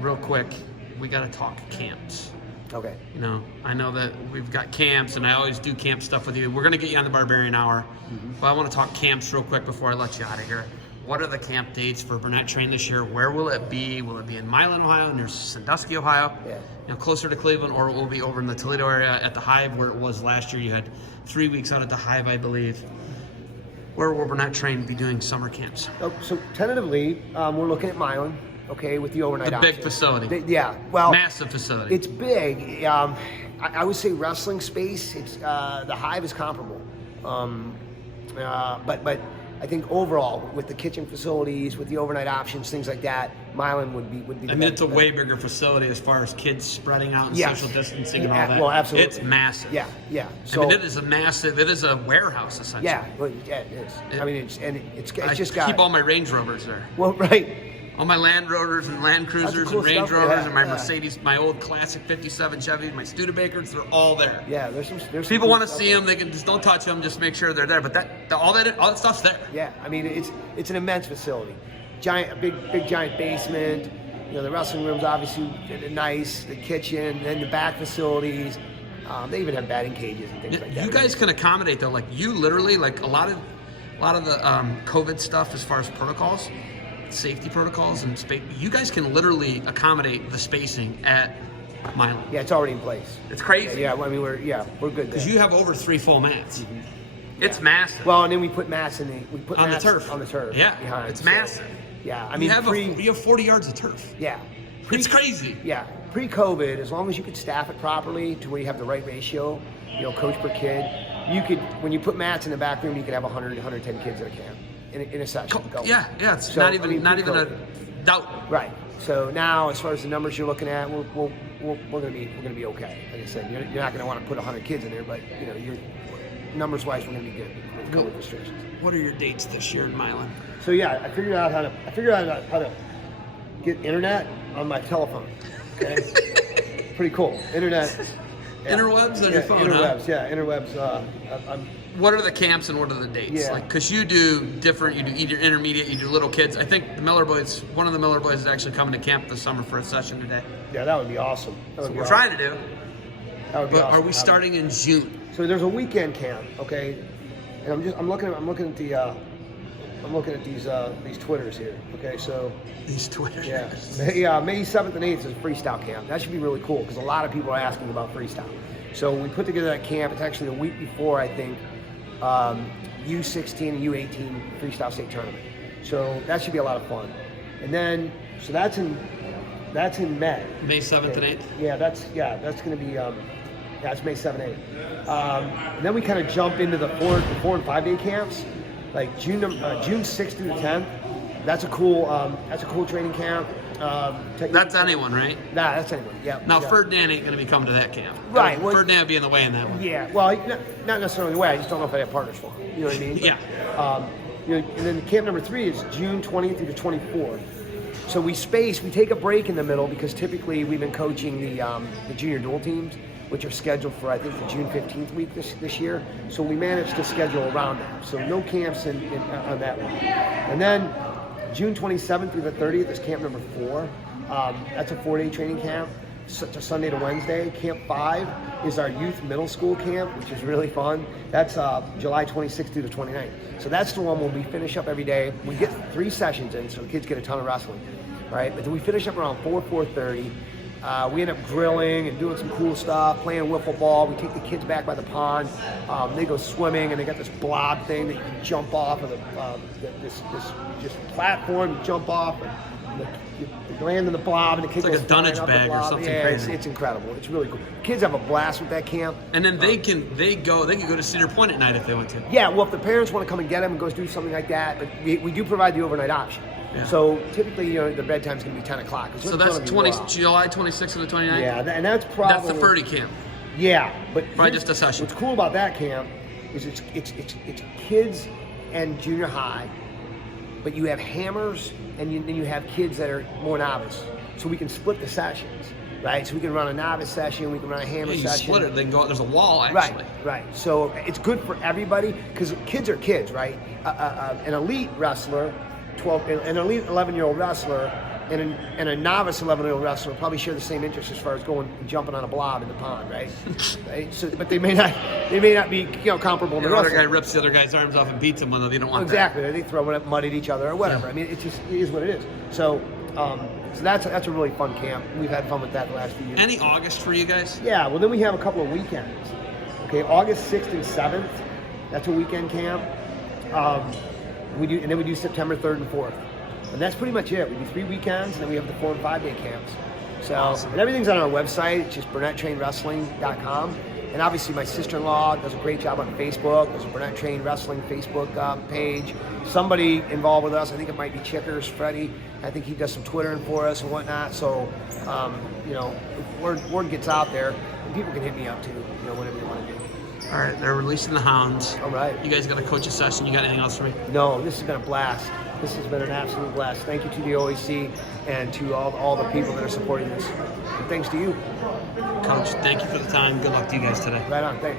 real quick, we got to talk camps. Okay. You know, I know that we've got camps, and I always do camp stuff with you. We're going to get you on the Barbarian Hour, but I want to talk camps real quick before I let you out of here. What are the camp dates for Burnett Train this year? Where will it be? Will it be in Milan, Ohio, near Sandusky, Ohio? Yeah. You know, closer to Cleveland, or it will be over in the Toledo area at the Hive, where it was last year. You had 3 weeks out at the Hive, I believe. Where will Burnett Train be doing summer camps? Oh, so tentatively, we're looking at Milan, okay, with the overnight option. Big facility. Yeah, well, massive facility. It's big. I would say wrestling space. It's the Hive is comparable, but I think overall with the kitchen facilities, with the overnight options, things like that, Milan would be. I mean, it's a way bigger facility as far as kids spreading out and social distancing and all that. Well, absolutely. It's massive. Yeah. So, I mean, it is a massive. It is a warehouse essentially. Yeah, it is. I mean, it's just got. Keep all my Range Rovers there. Well, right. All my Land Rovers and Land Cruisers cool and Range stuff. Rovers Yeah, and my yeah. Mercedes, my old classic '57 Chevy, my Studebakers, they're all there. Yeah, there's some People cool want to stuff see there. them. They can just don't touch them. Just make sure they're there. But all that stuff's there. Yeah, I mean it's an immense facility, big giant basement. You know, the wrestling room's obviously nice. The kitchen, then the back facilities. They even have batting cages and things like that. You guys can accommodate though. Like you literally, like a lot of the COVID stuff as far as protocols, safety protocols and space. You guys can literally accommodate the spacing at Milan. Yeah, it's already in place. It's crazy. Yeah, I mean we're good there. Because you have over 3 full mats. It's massive. Well, and then we put mats on the turf. On the turf. Yeah, behind, it's massive. Yeah, I mean you have 40 yards of turf. Yeah. It's crazy. Yeah, pre-COVID, as long as you could staff it properly to where you have the right ratio, you know, coach per kid, you could, when you put mats in the back room, you could have 100, 110 kids at a camp in a session. Yeah, it's So, not even a doubt. Right. So now, as far as the numbers you're looking at, we're gonna be okay. Like I said, you're not gonna want to put 100 kids in there, but you know, you're numbers wise, we're gonna be good with COVID restrictions. What are your dates this year in Milan? So yeah, I figured out how to get internet on my telephone. Okay, pretty cool. Internet. Yeah. Interwebs on your phone. Interwebs, huh? yeah, interwebs. What are the camps and what are the dates? Yeah. Like, because you do different. You do either intermediate. You do little kids. I think the Miller boys. One of the Miller boys is actually coming to camp this summer for a session today. Yeah, that would be awesome. We're trying to do. That would be But awesome. are we starting in June? So there's a weekend camp, okay, and I'm looking at these Twitters here, okay, so These Twitter. yeah, May 7th and 8th is a freestyle camp. That should be really cool because a lot of people are asking about freestyle. So we put together that camp. It's actually the week before, I think, U16 and U18 freestyle state tournament. So that should be a lot of fun. And then, so that's in May. May 7th and 8th. Yeah, that's going to be. It's May 7th, 8th. And then we kind of jump into the 4 and 5 day camps, like June 6th through the 10th. That's a cool training camp. That's anyone, right? Nah, that's anyone. Yeah. Now yeah. Ferdinand ain't going to be coming to that camp. Right, well- Ferdinand would be in the way in that one. Yeah. Well, not necessarily the way. I just don't know if I have partners for him. You know what I mean? Yeah. You know, and then camp number 3 is June 20th through the 24th. So we take a break in the middle because typically we've been coaching the junior dual teams, which are scheduled for, I think, the June 15th week this year. So we managed to schedule around that. So no camps on that one. And then June 27th through the 30th is camp number 4. That's a 4-day training camp, Sunday to Wednesday. Camp 5 is our youth middle school camp, which is really fun. That's July 26th through the 29th. So that's the one where we finish up every day. We get 3 sessions in, so the kids get a ton of wrestling, right? But then we finish up around 4:30. We end up grilling and doing some cool stuff, playing wiffle ball. We take the kids back by the pond. They go swimming, and they got this blob thing that you can jump off of this platform. You jump off, and you land in the blob, and the kids It's like a go flying dunnage up the bag or blob. something Yeah, crazy. It's incredible. It's really cool. Kids have a blast with that camp. And then they can go to Cedar Point at night if they want to. Yeah, well, if the parents want to come and get them and go do something like that, but we do provide the overnight option. Yeah. So typically, you know, the bedtime's going to be 10 o'clock. So that's July 26th to the 29th? Yeah, and that's probably... That's the Ferdy camp. Yeah, but Probably just a session. What's cool about that camp is it's kids and junior high, but you have hammers and then you have kids that are more novice. So we can split the sessions, right? So we can run a novice session, we can run a hammer You session. split it, then go. There's a wall actually. Right. So it's good for everybody because kids are kids, right? An elite wrestler, an elite 11-year-old wrestler and a novice 11-year-old wrestler probably share the same interest as far as going and jumping on a blob in the pond, right? Right. So, but they may not be comparable. The to other wrestling. guy rips the other guy's arms off and beats him when they don't want Exactly. They throw mud at each other or whatever. Yeah. I mean, it is what it is. So, so that's a really fun camp. We've had fun with that the last few years. that. Any August for you guys? Yeah. Well, then we have a couple of weekends. Okay, August 6th and 7th. That's a weekend camp. We do September 3rd and 4th. And that's pretty much it. We do 3 weekends, and then we have the 4 and 5 day camps. So, Awesome. And everything's on our website. It's just BurnettTrainWrestling.com. And obviously, my sister-in-law does a great job on Facebook. There's a Burnett Train Wrestling Facebook page. Somebody involved with us, I think it might be Chickers, Freddie. I think he does some Twittering for us and whatnot. So, word gets out there, and people can hit me up too. Whatever they want to do. All right, they're releasing the hounds. All right. You guys got a coaching session. You got anything else for me? No, this has been a blast. This has been an absolute blast. Thank you to the OAC and to all the people that are supporting this. And thanks to you. Coach, thank you for the time. Good luck to you guys today. Right on. Thanks.